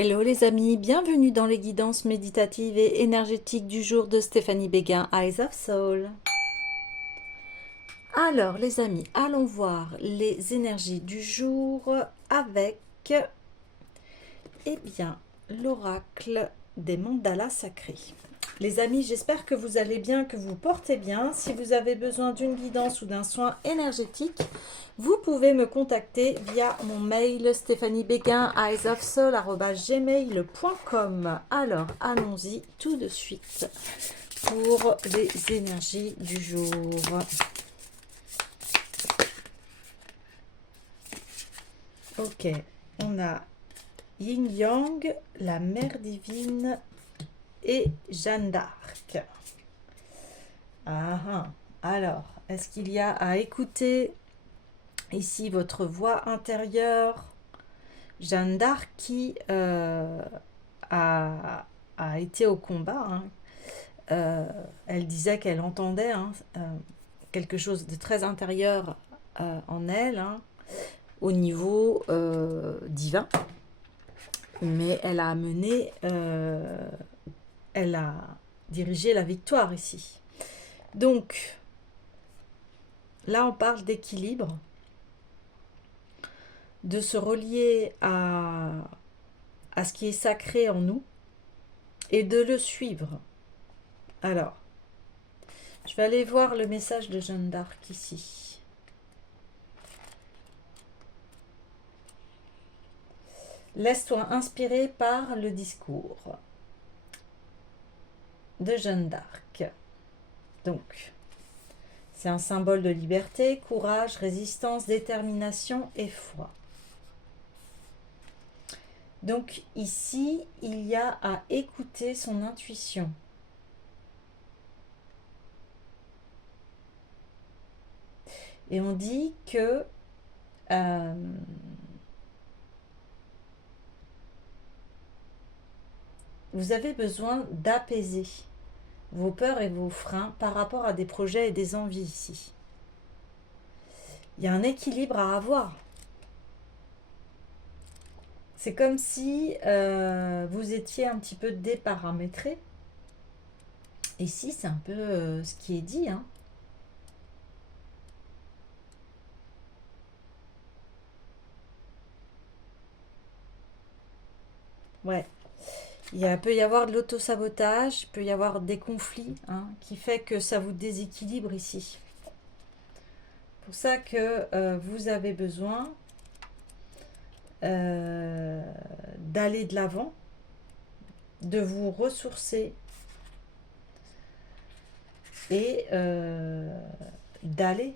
Hello les amis, bienvenue dans les guidances méditatives et énergétiques du jour de Stéphanie Béguin, Eyes of Soul. Alors les amis, allons voir les énergies du jour avec, l'oracle des mandalas sacrés. Les amis, j'espère que vous allez bien, que vous portez bien. Si vous avez besoin d'une guidance ou d'un soin énergétique, vous pouvez me contacter via mon mail stéphaniebeguin@gmail.com. Alors, allons-y tout de suite pour les énergies du jour. Ok, on a Yin Yang, la mère divine et Jeanne d'Arc. Alors, est-ce qu'il y a à écouter ici votre voix intérieure? Jeanne d'Arc qui a été au combat. Elle disait qu'elle entendait quelque chose de très intérieur en elle, au niveau divin. Mais elle a amené, elle a dirigé la victoire ici. Donc, là on parle d'équilibre, de se relier à ce qui est sacré en nous et de le suivre. Alors, je vais aller voir le message de Jeanne d'Arc ici. Laisse-toi inspirer par le discours de Jeanne d'Arc. Donc, c'est un symbole de liberté, courage, résistance, détermination et foi. Donc ici, il y a à écouter son intuition. Et on dit que vous avez besoin d'apaiser vos peurs et vos freins par rapport à des projets et des envies ici. Il y a un équilibre à avoir. C'est comme si vous étiez un petit peu déparamétré. Ici, c'est un peu ce qui est dit. Ouais. Peut y avoir de l'autosabotage, il peut y avoir des conflits qui fait que ça vous déséquilibre ici. C'est pour ça que vous avez besoin d'aller de l'avant, de vous ressourcer et d'aller.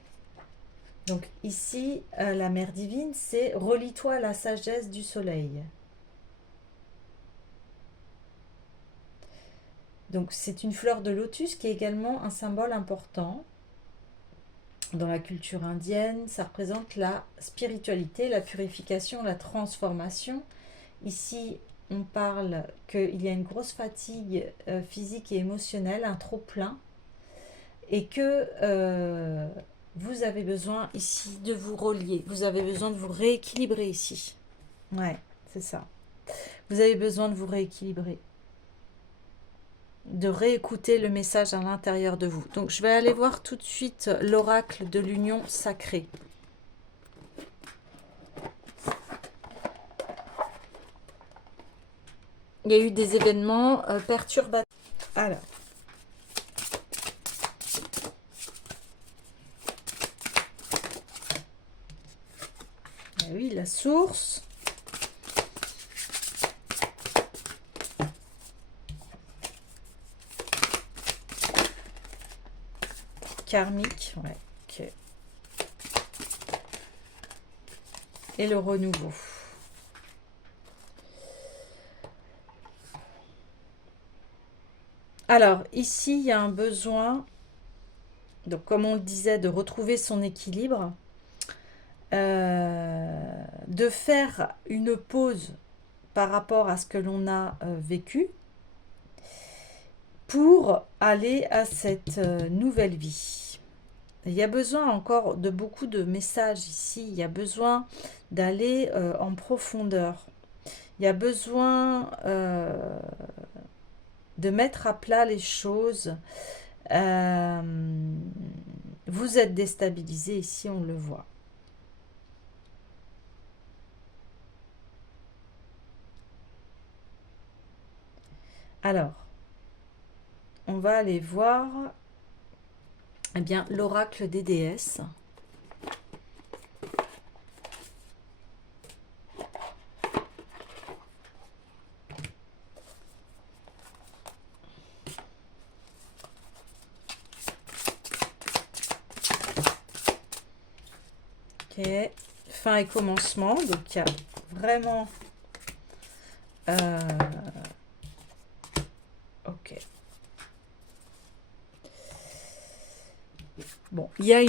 Donc ici, la mère divine, c'est relie-toi à la sagesse du soleil. Donc c'est une fleur de lotus qui est également un symbole important dans la culture indienne. Ça représente la spiritualité, la purification, la transformation. Ici, on parle qu'il y a une grosse fatigue physique et émotionnelle, un trop-plein, et que vous avez besoin ici de vous relier. Vous avez besoin de vous rééquilibrer ici. Ouais, c'est ça. Vous avez besoin de vous rééquilibrer, de réécouter le message à l'intérieur de vous. Donc, je vais aller voir tout de suite l'oracle de l'union sacrée. Il y a eu des événements perturbateurs. Alors. Oui, la source. Karmique, ouais. Ok. Et le renouveau. Alors, ici, il y a un besoin, donc comme on le disait, de retrouver son équilibre, de faire une pause par rapport à ce que l'on a vécu pour aller à cette nouvelle vie. Il y a besoin encore de beaucoup de messages ici, il y a besoin d'aller en profondeur. Il y a besoin de mettre à plat les choses. Vous êtes déstabilisé ici, on le voit. Alors, on va aller voir eh bien, l'oracle des déesses. Ok, fin et commencement, donc il y a vraiment... ok. Bon, il y a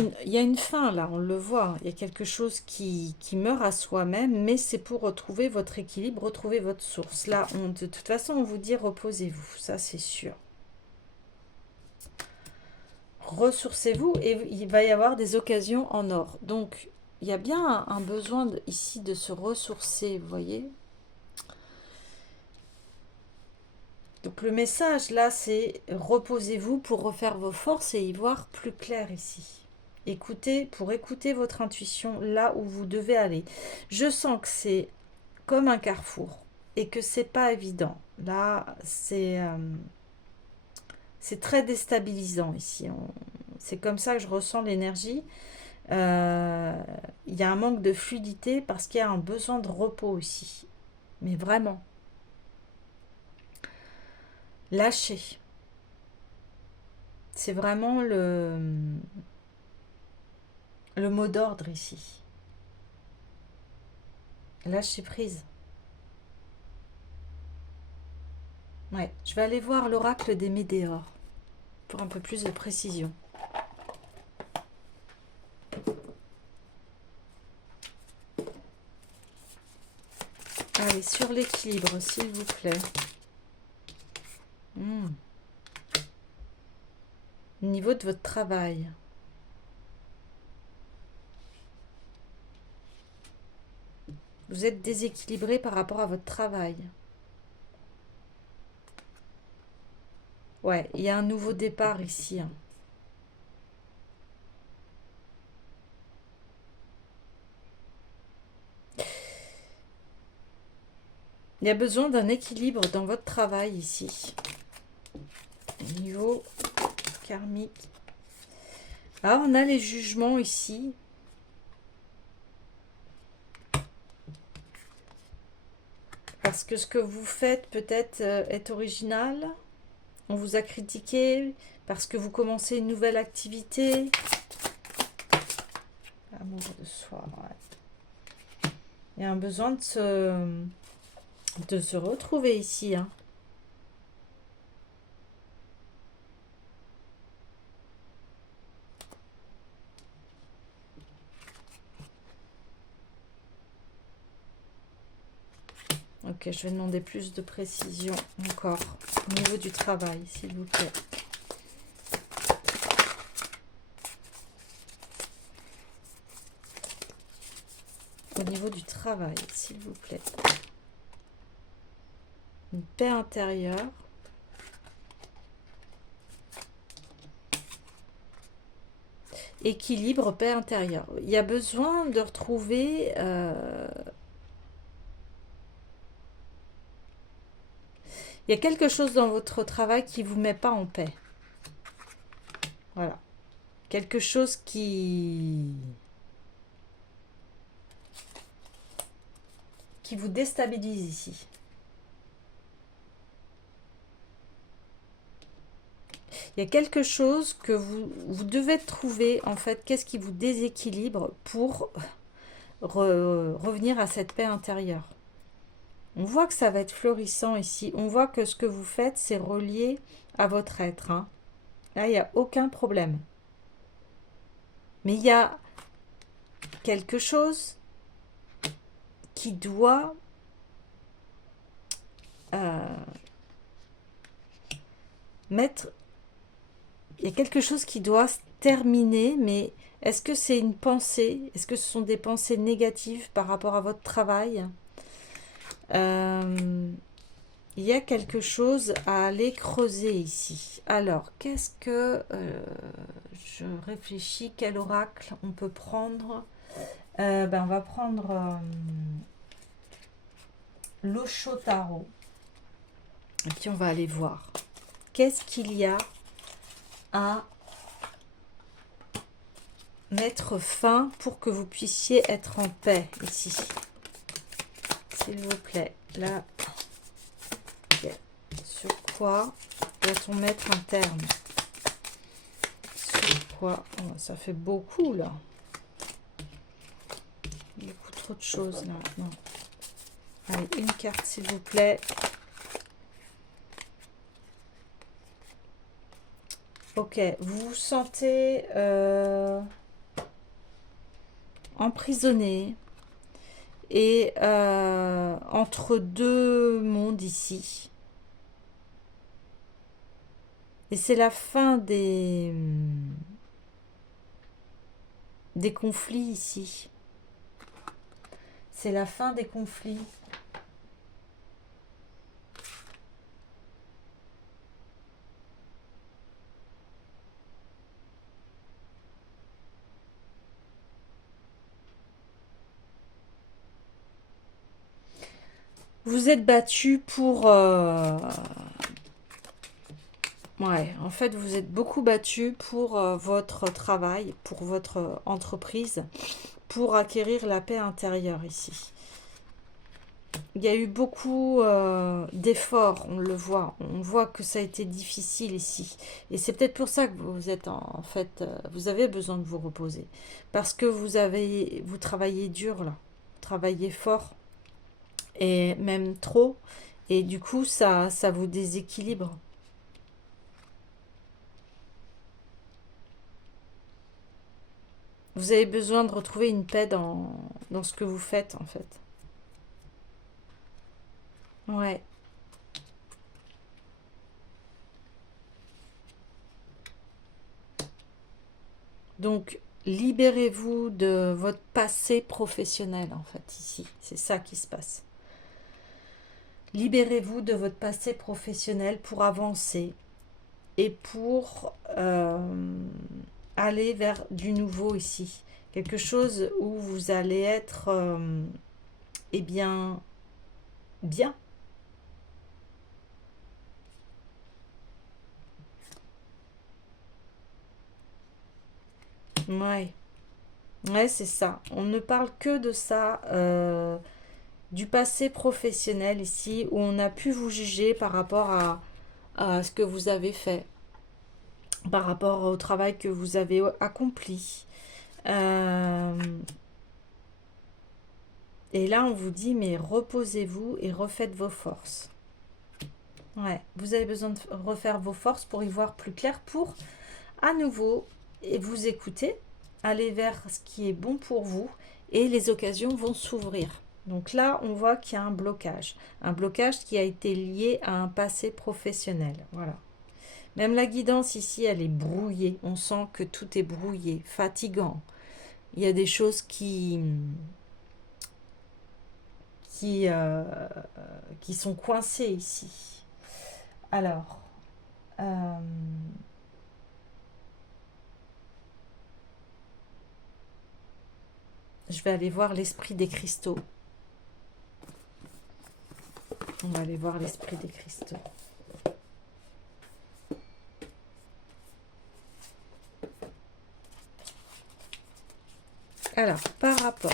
une fin là, on le voit. Il y a quelque chose qui meurt à soi-même, mais c'est pour retrouver votre équilibre, retrouver votre source. Là, de toute façon, on vous dit reposez-vous, ça c'est sûr. Ressourcez-vous et il va y avoir des occasions en or. Donc, il y a bien un besoin ici de se ressourcer, vous voyez. Donc, le message là, c'est reposez-vous pour refaire vos forces et y voir plus clair ici. Écoutez, pour écouter votre intuition là où vous devez aller. Je sens que c'est comme un carrefour et que c'est pas évident. Là, c'est très déstabilisant ici. C'est comme ça que je ressens l'énergie. Il y a un manque de fluidité parce qu'il y a un besoin de repos aussi. Mais vraiment. Lâcher. C'est vraiment le mot d'ordre ici. Lâcher prise. Ouais, je vais aller voir l'oracle des météores pour un peu plus de précision. Allez, sur l'équilibre, s'il vous plaît. Au niveau de votre travail. Vous êtes déséquilibré par rapport à votre travail. Ouais, il y a un nouveau départ ici. Il y a besoin d'un équilibre dans votre travail ici. Niveau karmique. Ah, on a les jugements ici. Parce que ce que vous faites peut-être est original. On vous a critiqué parce que vous commencez une nouvelle activité. Amour de soi, ouais. Il y a un besoin de se retrouver ici. Hein. Ok, je vais demander plus de précision encore au niveau du travail, s'il vous plaît. Au niveau du travail, s'il vous plaît. Une paix intérieure. Équilibre, paix intérieure. Il y a besoin de retrouver... il y a quelque chose dans votre travail qui ne vous met pas en paix. Voilà. Quelque chose qui vous déstabilise ici. Il y a quelque chose que vous devez trouver, en fait, qu'est-ce qui vous déséquilibre pour revenir à cette paix intérieure. On voit que ça va être florissant ici. On voit que ce que vous faites, c'est relié à votre être. Hein. Là, il n'y a aucun problème. Mais il y a quelque chose qui doit mettre... Il y a quelque chose qui doit se terminer, mais est-ce que c'est une pensée? Est-ce que ce sont des pensées négatives par rapport à votre travail? Il y a quelque chose à aller creuser ici. Alors, qu'est-ce que... je réfléchis, quel oracle on peut prendre. On va prendre l'Osho Tarot. Et puis on va aller voir. Qu'est-ce qu'il y a à mettre fin pour que vous puissiez être en paix ici. S'il vous plaît. Là, okay. Sur quoi doit-on mettre un terme? Sur quoi? Oh, ça fait beaucoup là. Beaucoup trop de choses là. Non. Allez, une carte s'il vous plaît. Ok, vous vous sentez emprisonné et entre deux mondes ici. Et c'est la fin des conflits ici. C'est la fin des conflits. Vous êtes battu pour... Ouais, en fait, vous êtes beaucoup battu pour votre travail, pour votre entreprise, pour acquérir la paix intérieure ici. Il y a eu beaucoup d'efforts, on le voit. On voit que ça a été difficile ici. Et c'est peut-être pour ça que vous êtes en fait... vous avez besoin de vous reposer. Parce que vous travaillez dur là. Vous travaillez fort. Et même trop. Et du coup, ça vous déséquilibre. Vous avez besoin de retrouver une paix dans ce que vous faites, en fait. Ouais. Donc, libérez-vous de votre passé professionnel, en fait, ici. C'est ça qui se passe. Libérez-vous de votre passé professionnel pour avancer et pour aller vers du nouveau ici. Quelque chose où vous allez être, eh bien. Ouais. Ouais, c'est ça. On ne parle que de ça, du passé professionnel ici, où on a pu vous juger par rapport à ce que vous avez fait, par rapport au travail que vous avez accompli. Et là, on vous dit, mais reposez-vous et refaites vos forces. Ouais, vous avez besoin de refaire vos forces pour y voir plus clair, pour à nouveau et vous écouter, aller vers ce qui est bon pour vous et les occasions vont s'ouvrir. Donc là, on voit qu'il y a un blocage qui a été lié à un passé professionnel. Voilà. Même la guidance ici, elle est brouillée. On sent que tout est brouillé, fatigant. Il y a des choses qui sont coincées ici. Alors, je vais aller voir l'esprit des cristaux. On va aller voir l'esprit des cristaux. Alors, par rapport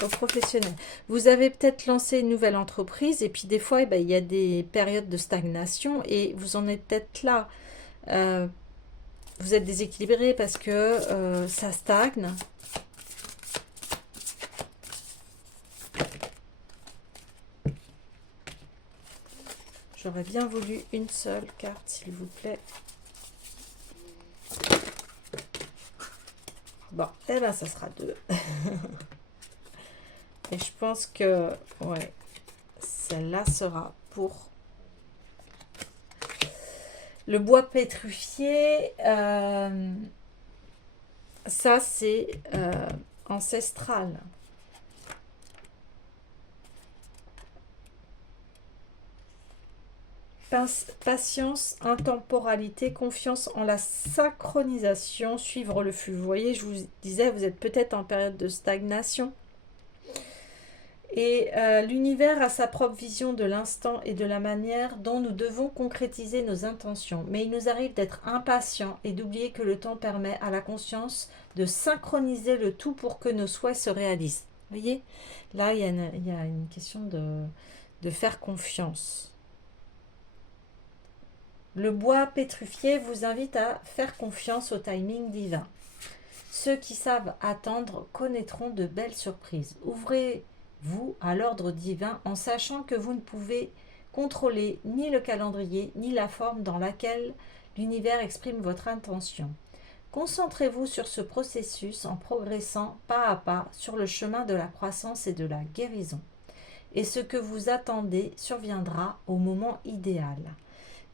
aux professionnels, vous avez peut-être lancé une nouvelle entreprise et puis des fois, il y a des périodes de stagnation et vous en êtes peut-être là. Vous êtes déséquilibré parce que ça stagne. J'aurais bien voulu une seule carte, s'il vous plaît. Bon, eh ben ça sera deux. Et je pense que, ouais, celle-là sera pour le bois pétrifié. Ça, c'est ancestral. Patience, intemporalité, confiance en la synchronisation, suivre le flux. Vous voyez, je vous disais, vous êtes peut-être en période de stagnation. Et l'univers a sa propre vision de l'instant et de la manière dont nous devons concrétiser nos intentions. Mais il nous arrive d'être impatients et d'oublier que le temps permet à la conscience de synchroniser le tout pour que nos souhaits se réalisent. Vous voyez, là, il y a une question de faire confiance. Le bois pétrifié vous invite à faire confiance au timing divin. Ceux qui savent attendre connaîtront de belles surprises. Ouvrez-vous à l'ordre divin en sachant que vous ne pouvez contrôler ni le calendrier ni la forme dans laquelle l'univers exprime votre intention. Concentrez-vous sur ce processus en progressant pas à pas sur le chemin de la croissance et de la guérison. Et ce que vous attendez surviendra au moment idéal.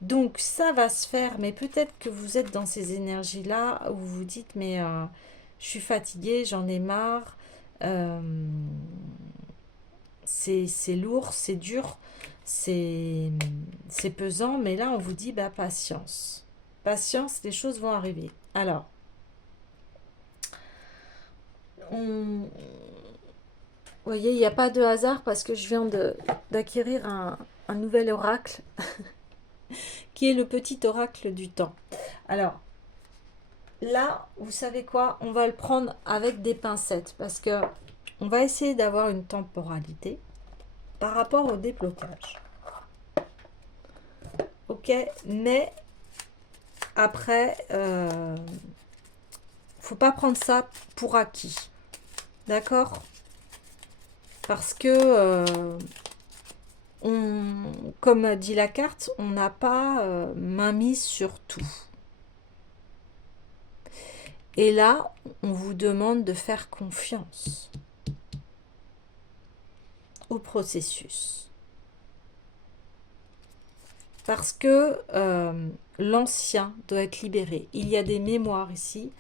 Donc ça va se faire, mais peut-être que vous êtes dans ces énergies-là où vous vous dites, mais je suis fatiguée, j'en ai marre, c'est lourd, c'est dur, c'est pesant, mais là on vous dit, bah patience. Patience, les choses vont arriver. Alors, vous voyez, il n'y a pas de hasard parce que je viens d'acquérir un nouvel oracle qui est le petit oracle du temps. Alors, là, vous savez quoi? On va le prendre avec des pincettes parce que on va essayer d'avoir une temporalité par rapport au déblocage. Ok, mais après, faut pas prendre ça pour acquis. D'accord? Parce que comme dit la carte, on n'a pas main mise sur tout. Et là, on vous demande de faire confiance au processus. Parce que l'ancien doit être libéré. Il y a des mémoires ici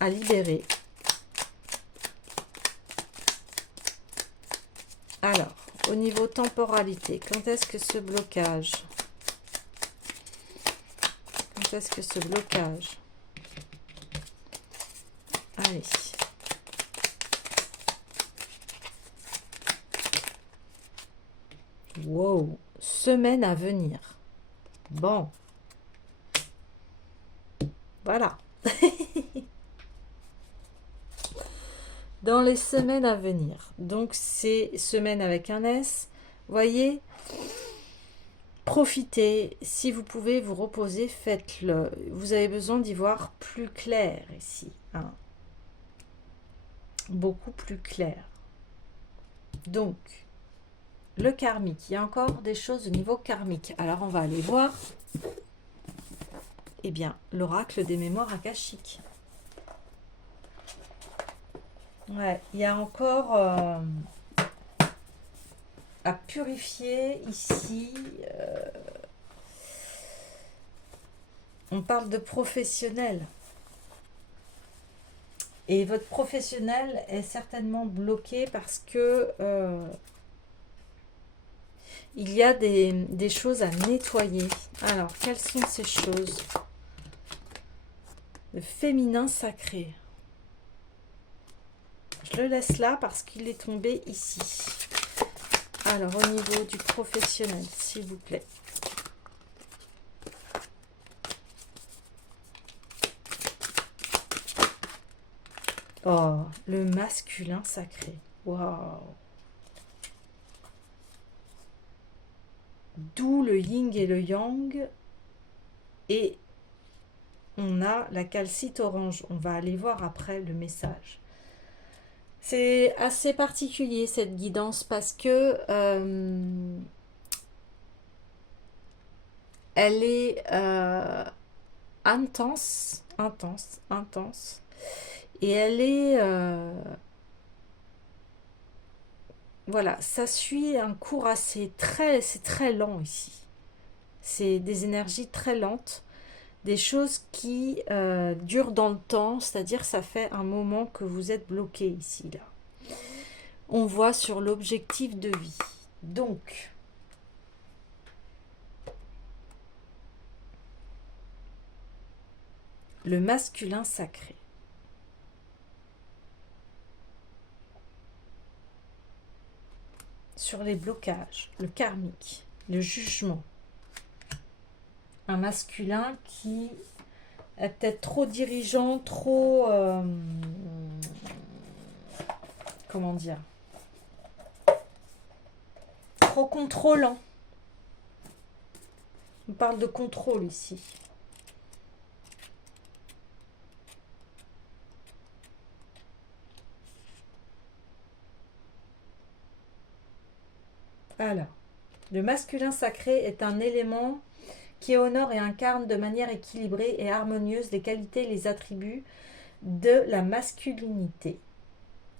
à libérer. Alors, au niveau temporalité, quand est-ce que ce blocage Allez. Wow, semaine à venir. Bon. Voilà. Dans les semaines à venir. Donc, c'est semaine avec un S. Voyez, profitez. Si vous pouvez vous reposer, faites-le. Vous avez besoin d'y voir plus clair ici. Hein. Beaucoup plus clair. Donc, le karmique. Il y a encore des choses au niveau karmique. Alors, on va aller voir. Eh bien, l'oracle des mémoires akashiques. Ouais, il y a encore à purifier ici. On parle de professionnel. Et votre professionnel est certainement bloqué parce que il y a des choses à nettoyer. Alors, quelles sont ces choses? Le féminin sacré. Je le laisse là parce qu'il est tombé ici. Alors, au niveau du professionnel, s'il vous plaît. Oh, le masculin sacré. Waouh. D'où le yin et le yang. Et on a la calcite orange. On va aller voir après le message. C'est assez particulier cette guidance parce que elle est intense. Et elle est... voilà, ça suit un cours assez c'est très lent ici. C'est des énergies très lentes. Des choses qui durent dans le temps, c'est-à-dire ça fait un moment que vous êtes bloqué ici, là. On voit sur l'objectif de vie. Donc, le masculin sacré. Sur les blocages, le karmique, le jugement. Un masculin qui est peut-être trop dirigeant, trop... comment dire, trop contrôlant. On parle de contrôle ici. Alors, le masculin sacré est un élément qui honore et incarne de manière équilibrée et harmonieuse les qualités et les attributs de la masculinité.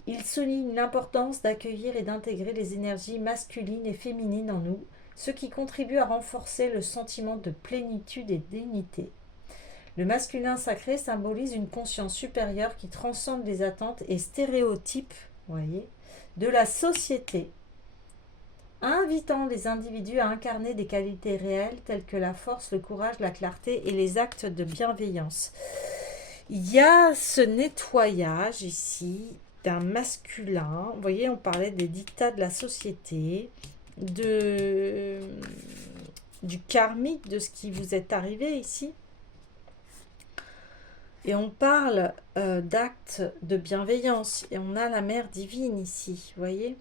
Il souligne l'importance d'accueillir et d'intégrer les énergies masculines et féminines en nous, ce qui contribue à renforcer le sentiment de plénitude et d'unité. Le masculin sacré symbolise une conscience supérieure qui transcende les attentes et stéréotypes, voyez, de la société, invitant les individus à incarner des qualités réelles telles que la force, le courage, la clarté et les actes de bienveillance. Il y a ce nettoyage ici d'un masculin. Vous voyez, on parlait des dictats de la société, du karmique, de ce qui vous est arrivé ici. Et on parle d'actes de bienveillance. Et on a la mère divine ici, vous voyez.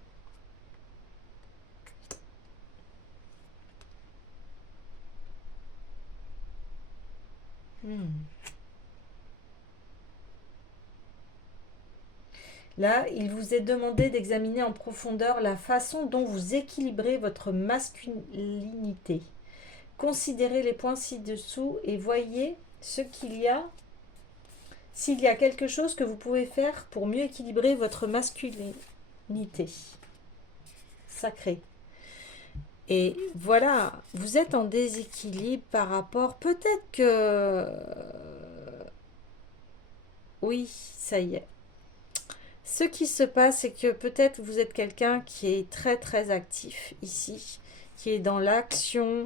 Là, il vous est demandé d'examiner en profondeur la façon dont vous équilibrez votre masculinité. Considérez les points ci-dessous et voyez ce qu'il y a, s'il y a quelque chose que vous pouvez faire pour mieux équilibrer votre masculinité sacrée. Et voilà, vous êtes en déséquilibre par rapport, peut-être que... Oui, ça y est. Ce qui se passe, c'est que peut-être vous êtes quelqu'un qui est très très actif ici, qui est dans l'action,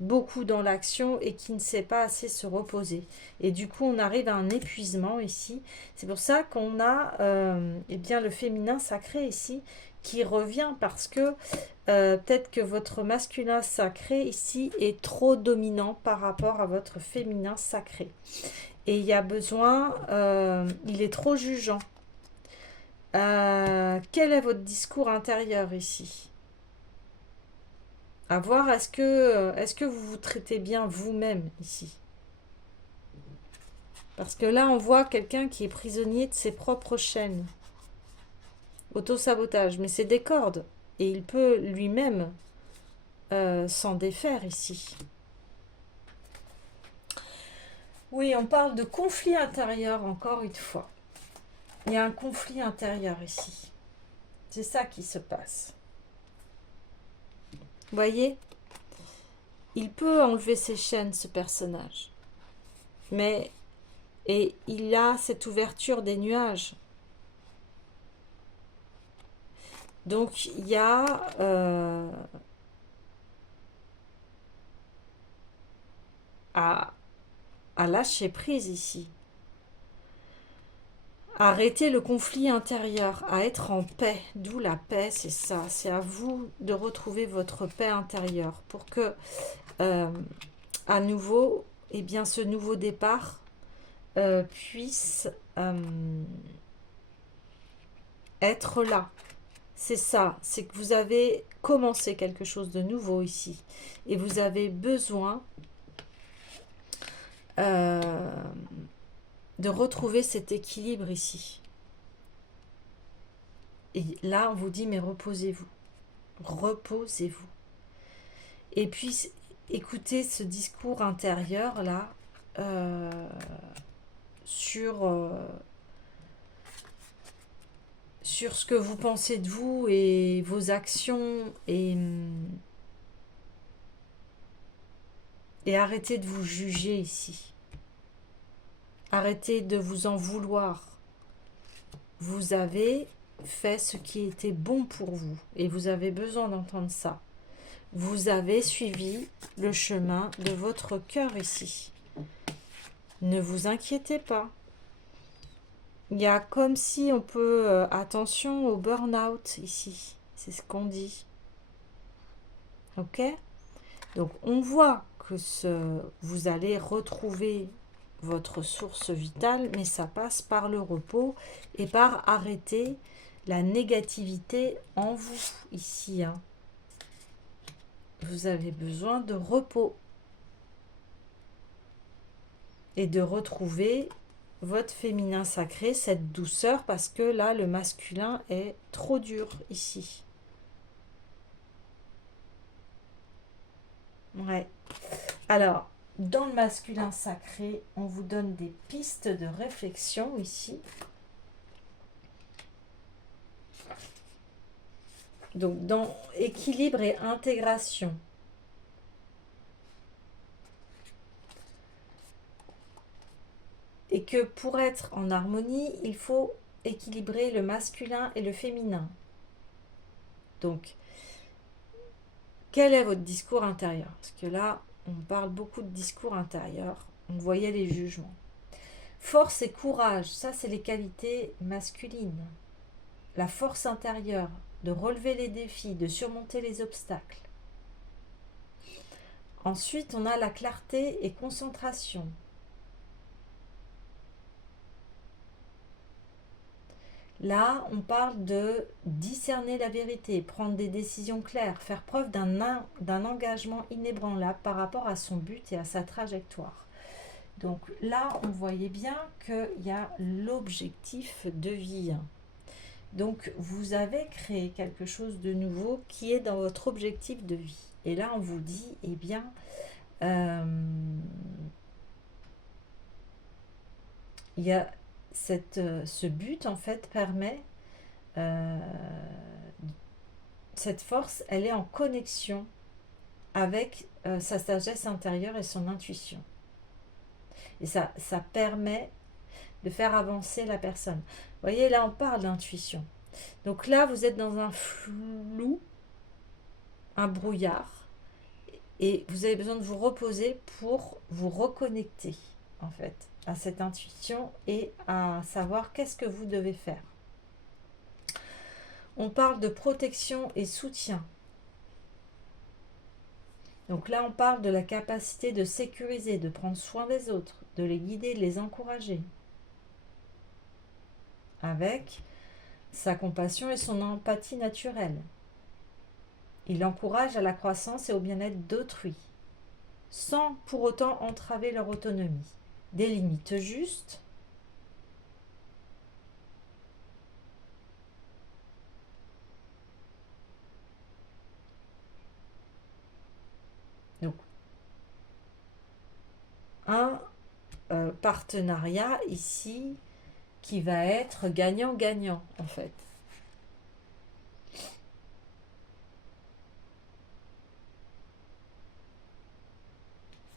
beaucoup dans l'action et qui ne sait pas assez se reposer. Et du coup, on arrive à un épuisement ici. C'est pour ça qu'on a eh bien, le féminin sacré ici qui revient parce que peut-être que votre masculin sacré ici est trop dominant par rapport à votre féminin sacré. Et il y a besoin, il est trop jugeant. Quel est votre discours intérieur ici? À voir, est-ce que vous vous traitez bien vous-même ici? Parce que là, on voit quelqu'un qui est prisonnier de ses propres chaînes. Auto-sabotage, mais c'est des cordes. Et il peut lui-même s'en défaire ici. Oui, on parle de conflit intérieur encore une fois. Il y a un conflit intérieur ici. C'est ça qui se passe. Vous voyez? Il peut enlever ses chaînes, ce personnage. Mais, et il a cette ouverture des nuages. Donc, il y a... à lâcher prise ici. Arrêter le conflit intérieur, à être en paix. D'où la paix, c'est ça. C'est à vous de retrouver votre paix intérieure pour que, à nouveau, eh bien, ce nouveau départ puisse être là. C'est ça. C'est que vous avez commencé quelque chose de nouveau ici. Et vous avez besoin de retrouver cet équilibre ici. Et là, on vous dit, mais reposez-vous. Reposez-vous. Et puis, écoutez ce discours intérieur, là, sur ce que vous pensez de vous et vos actions, et arrêtez de vous juger ici. Arrêtez de vous en vouloir. Vous avez fait ce qui était bon pour vous et vous avez besoin d'entendre ça. Vous avez suivi le chemin de votre cœur ici. Ne vous inquiétez pas. Il y a comme si on peut... attention au burn-out ici. C'est ce qu'on dit. Ok? Donc on voit que vous allez retrouver votre source vitale, mais ça passe par le repos et par arrêter la négativité en vous ici. Hein. Vous avez besoin de repos et de retrouver votre féminin sacré, cette douceur, parce que là, le masculin est trop dur ici. Ouais. Alors, dans le masculin sacré, on vous donne des pistes de réflexion ici. Donc, dans équilibre et intégration. Et que pour être en harmonie, il faut équilibrer le masculin et le féminin. Donc, quel est votre discours intérieur? Parce que là, on parle beaucoup de discours intérieur. On voyait les jugements. Force et courage, ça c'est les qualités masculines. La force intérieure, de relever les défis, de surmonter les obstacles. Ensuite, on a la clarté et concentration. Là, on parle de discerner la vérité, prendre des décisions claires, faire preuve d'un engagement inébranlable par rapport à son but et à sa trajectoire. Donc là, on voyait bien qu'il y a l'objectif de vie. Donc vous avez créé quelque chose de nouveau qui est dans votre objectif de vie. Et là, on vous dit, eh bien, il y a ce but, en fait, permet, cette force, elle est en connexion avec sa sagesse intérieure et son intuition. Et ça permet de faire avancer la personne. Vous voyez, là, on parle d'intuition. Donc là, vous êtes dans un flou, un brouillard, et vous avez besoin de vous reposer pour vous reconnecter, en fait, à cette intuition et à savoir qu'est-ce que vous devez faire. On parle de protection et soutien. Donc là, on parle de la capacité de sécuriser, de prendre soin des autres, de les guider, de les encourager. Avec sa compassion et son empathie naturelle. Il encourage à la croissance et au bien-être d'autrui, sans pour autant entraver leur autonomie. Des limites justes. Donc, un partenariat ici qui va être gagnant-gagnant, en fait.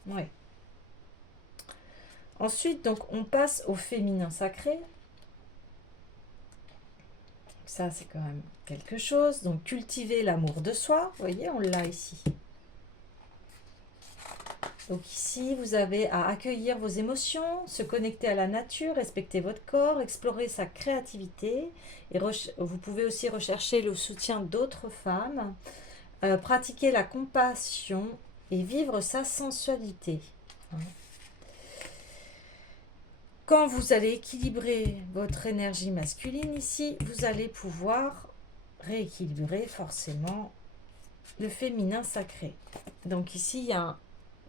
Oui. Ensuite, donc, on passe au féminin sacré. Ça, c'est quand même quelque chose. Donc, cultiver l'amour de soi. Vous voyez, on l'a ici. Donc ici, vous avez à accueillir vos émotions, se connecter à la nature, respecter votre corps, explorer sa créativité. Et vous pouvez aussi rechercher le soutien d'autres femmes, pratiquer la compassion et vivre sa sensualité. Quand vous allez équilibrer votre énergie masculine ici, vous allez pouvoir rééquilibrer forcément le féminin sacré. Donc ici, il y a un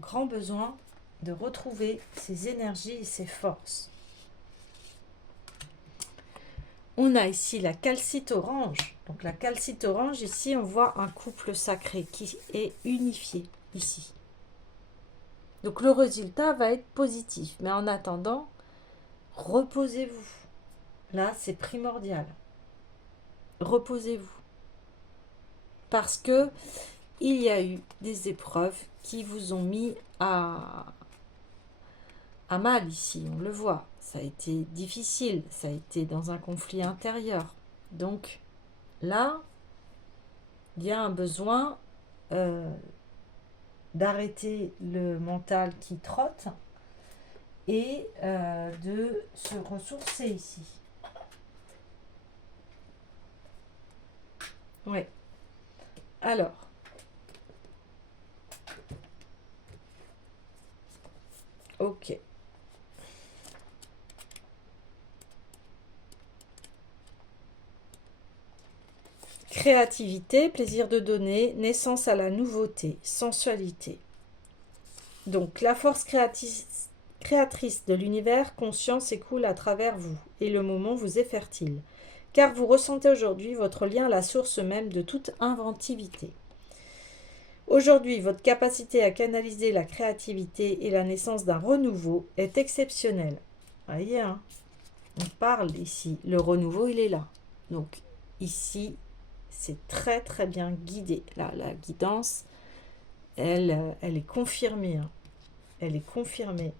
grand besoin de retrouver ses énergies et ses forces. On a ici la calcite orange. Donc la calcite orange, ici, on voit un couple sacré qui est unifié ici. Donc le résultat va être positif. Mais en attendant, reposez-vous. Là, c'est primordial. Reposez-vous. Parce que il y a eu des épreuves qui vous ont mis à mal ici, on le voit. Ça a été difficile, ça a été dans un conflit intérieur. Donc là, il y a un besoin d'arrêter le mental qui trotte et de se ressourcer ici. Oui. Alors, ok. Créativité, plaisir de donner, naissance à la nouveauté, sensualité. Donc, la force créatrice de l'univers conscient s'écoule à travers vous, et le moment vous est fertile, car vous ressentez aujourd'hui votre lien à la source même de toute inventivité. Aujourd'hui, votre capacité à canaliser la créativité et la naissance d'un renouveau est exceptionnelle. Voyez, hein, on parle ici, le renouveau, il est là. Donc, ici, c'est très très bien guidé. Là, la guidance, elle est confirmée. Hein. Elle est confirmée.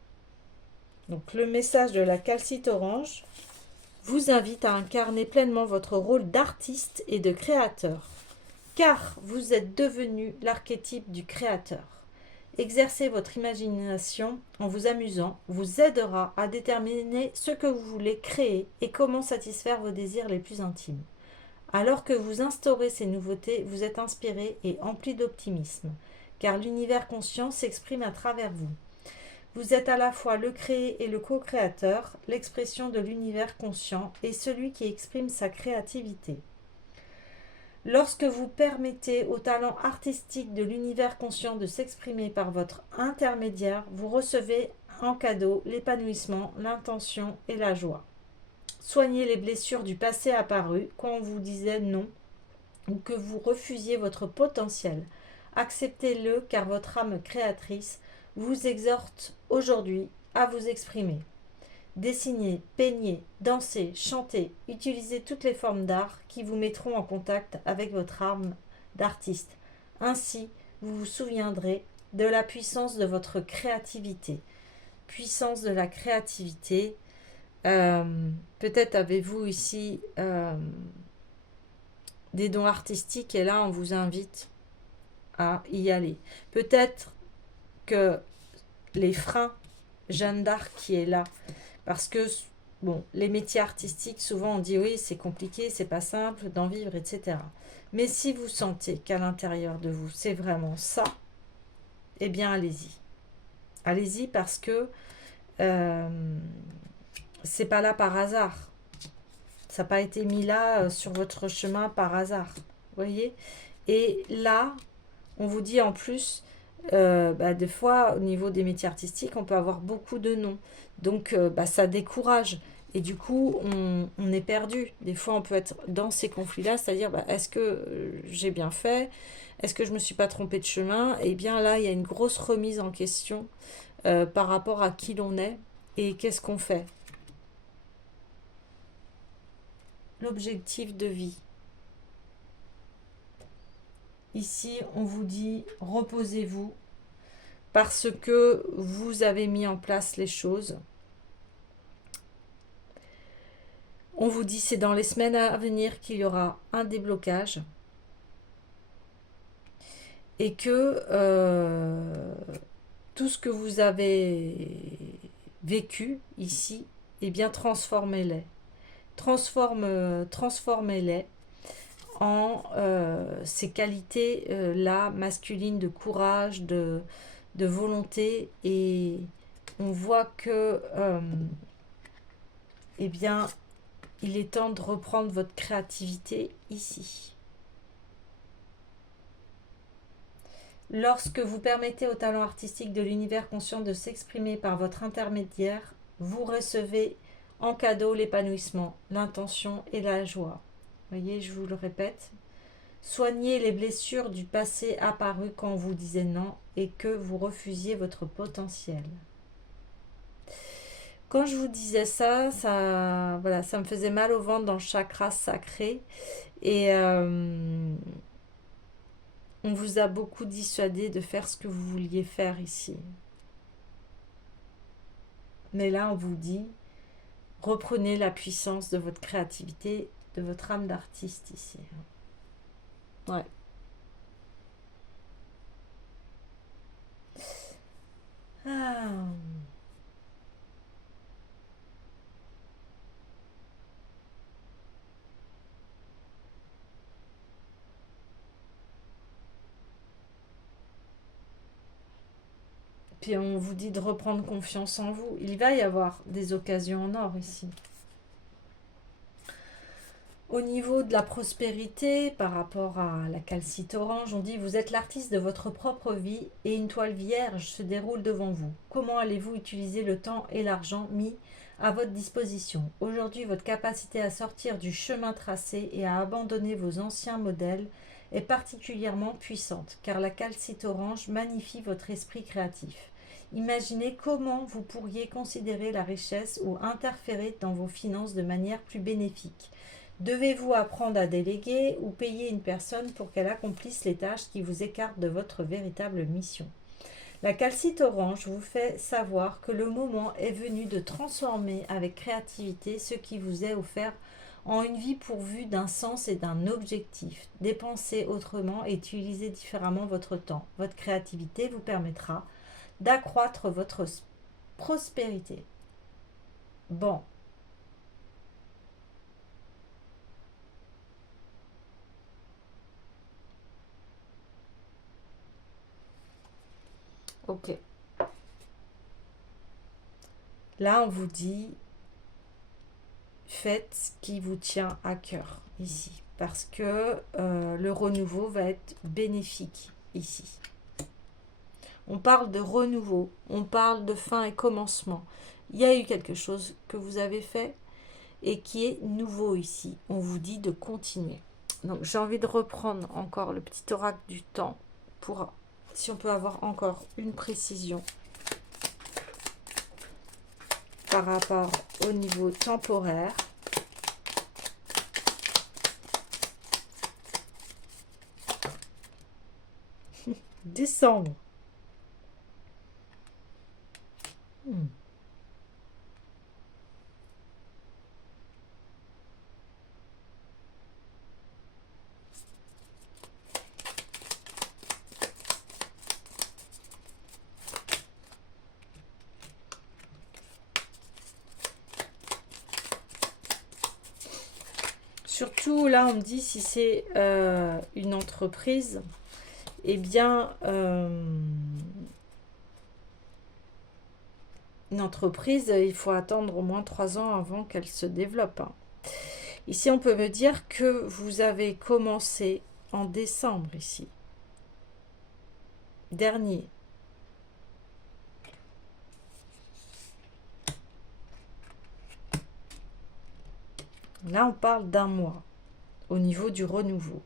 Donc, le message de la calcite orange vous invite à incarner pleinement votre rôle d'artiste et de créateur, car vous êtes devenu l'archétype du créateur. Exercer votre imagination en vous amusant vous aidera à déterminer ce que vous voulez créer et comment satisfaire vos désirs les plus intimes. Alors que vous instaurez ces nouveautés, vous êtes inspiré et empli d'optimisme, car l'univers conscient s'exprime à travers vous. Vous êtes à la fois le créé et le co-créateur, l'expression de l'univers conscient et celui qui exprime sa créativité. Lorsque vous permettez au talent artistique de l'univers conscient de s'exprimer par votre intermédiaire, vous recevez en cadeau l'épanouissement, l'intention et la joie. Soignez les blessures du passé apparu quand on vous disait non ou que vous refusiez votre potentiel. Acceptez-le car votre âme créatrice vous exhorte aujourd'hui à vous exprimer. Dessinez, peignez, dansez, chantez, utilisez toutes les formes d'art qui vous mettront en contact avec votre âme d'artiste. Ainsi, vous vous souviendrez de la puissance de votre créativité. Puissance de la créativité. Peut-être avez-vous ici des dons artistiques et là, on vous invite à y aller. Peut-être que les freins, Jeanne d'Arc qui est là, parce que bon, les métiers artistiques, souvent on dit oui, c'est compliqué, c'est pas simple d'en vivre, etc. Mais si vous sentez qu'à l'intérieur de vous, c'est vraiment ça, eh bien allez-y. Allez-y parce que c'est pas là par hasard. Ça n'a pas été mis là sur votre chemin par hasard. Vous voyez? Et là, on vous dit en plus, des fois, au niveau des métiers artistiques, on peut avoir beaucoup de noms. Donc, ça décourage. Et du coup, on est perdu. Des fois, on peut être dans ces conflits-là, c'est-à-dire, est-ce que j'ai bien fait? Est-ce que je ne me suis pas trompée de chemin? Et bien là, il y a une grosse remise en question par rapport à qui l'on est et qu'est-ce qu'on fait. L'objectif de vie. Ici, on vous dit, reposez-vous parce que vous avez mis en place les choses. On vous dit, c'est dans les semaines à venir qu'il y aura un déblocage et que tout ce que vous avez vécu ici, eh bien transformez-les. Transformez-les en ces qualités-là, masculines, de courage, de volonté. Et on voit que, eh bien, il est temps de reprendre votre créativité ici. Lorsque vous permettez au talent artistique de l'univers conscient de s'exprimer par votre intermédiaire, vous recevez en cadeau l'épanouissement, l'intention et la joie. Voyez, je vous le répète. Soignez les blessures du passé apparues quand on vous disait non et que vous refusiez votre potentiel. Quand je vous disais ça, voilà, ça me faisait mal au ventre dans le chakra sacré. Et on vous a beaucoup dissuadé de faire ce que vous vouliez faire ici. Mais là, on vous dit, reprenez la puissance de votre créativité, de votre âme d'artiste ici. Ouais. Ah. puis on vous dit de reprendre confiance en vous. Il va y avoir des occasions en or ici. Au niveau de la prospérité, par rapport à la calcite orange, on dit vous êtes l'artiste de votre propre vie et une toile vierge se déroule devant vous. Comment allez-vous utiliser le temps et l'argent mis à votre disposition? Aujourd'hui, votre capacité à sortir du chemin tracé et à abandonner vos anciens modèles est particulièrement puissante, car la calcite orange magnifie votre esprit créatif. Imaginez comment vous pourriez considérer la richesse ou interférer dans vos finances de manière plus bénéfique. Devez-vous apprendre à déléguer ou payer une personne pour qu'elle accomplisse les tâches qui vous écartent de votre véritable mission? La calcite orange vous fait savoir que le moment est venu de transformer avec créativité ce qui vous est offert en une vie pourvue d'un sens et d'un objectif. Dépensez autrement et utilisez différemment votre temps. Votre créativité vous permettra d'accroître votre prospérité. Bon. Ok. Là, on vous dit, faites ce qui vous tient à cœur ici, parce que le renouveau va être bénéfique ici. On parle de renouveau, on parle de fin et commencement. Il y a eu quelque chose que vous avez fait et qui est nouveau ici. On vous dit de continuer. Donc, j'ai envie de reprendre encore le petit oracle du temps pour, si on peut avoir encore une précision par rapport au niveau temporaire. Décembre. Surtout, là, on me dit si c'est une entreprise, eh bien, une entreprise, il faut attendre au moins 3 ans avant qu'elle se développe. Ici, on peut me dire que vous avez commencé en décembre, ici. Dernier. Là, on parle d'un mois au niveau du renouveau.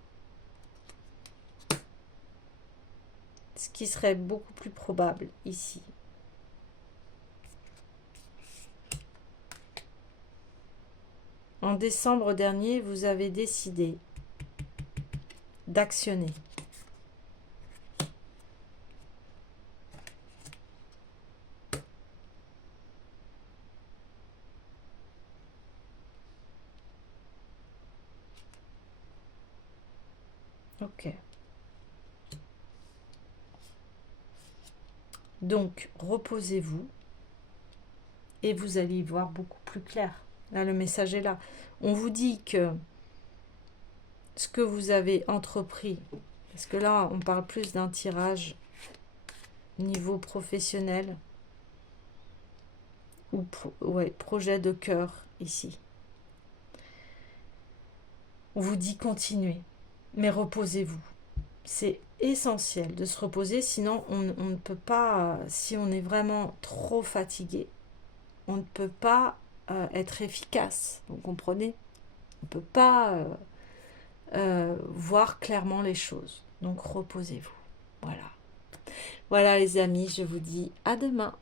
Ce qui serait beaucoup plus probable ici. En décembre dernier, vous avez décidé d'actionner. Ok. Donc, reposez-vous et vous allez y voir beaucoup plus clair. Là, le message est là. On vous dit que ce que vous avez entrepris, parce que là, on parle plus d'un tirage niveau professionnel ou projet de cœur ici. On vous dit continuez, mais reposez-vous. C'est essentiel de se reposer, sinon on ne peut pas, si on est vraiment trop fatigué, on ne peut pas être efficace, vous comprenez? On ne peut pas voir clairement les choses. Donc reposez-vous. Voilà. Voilà les amis, je vous dis à demain.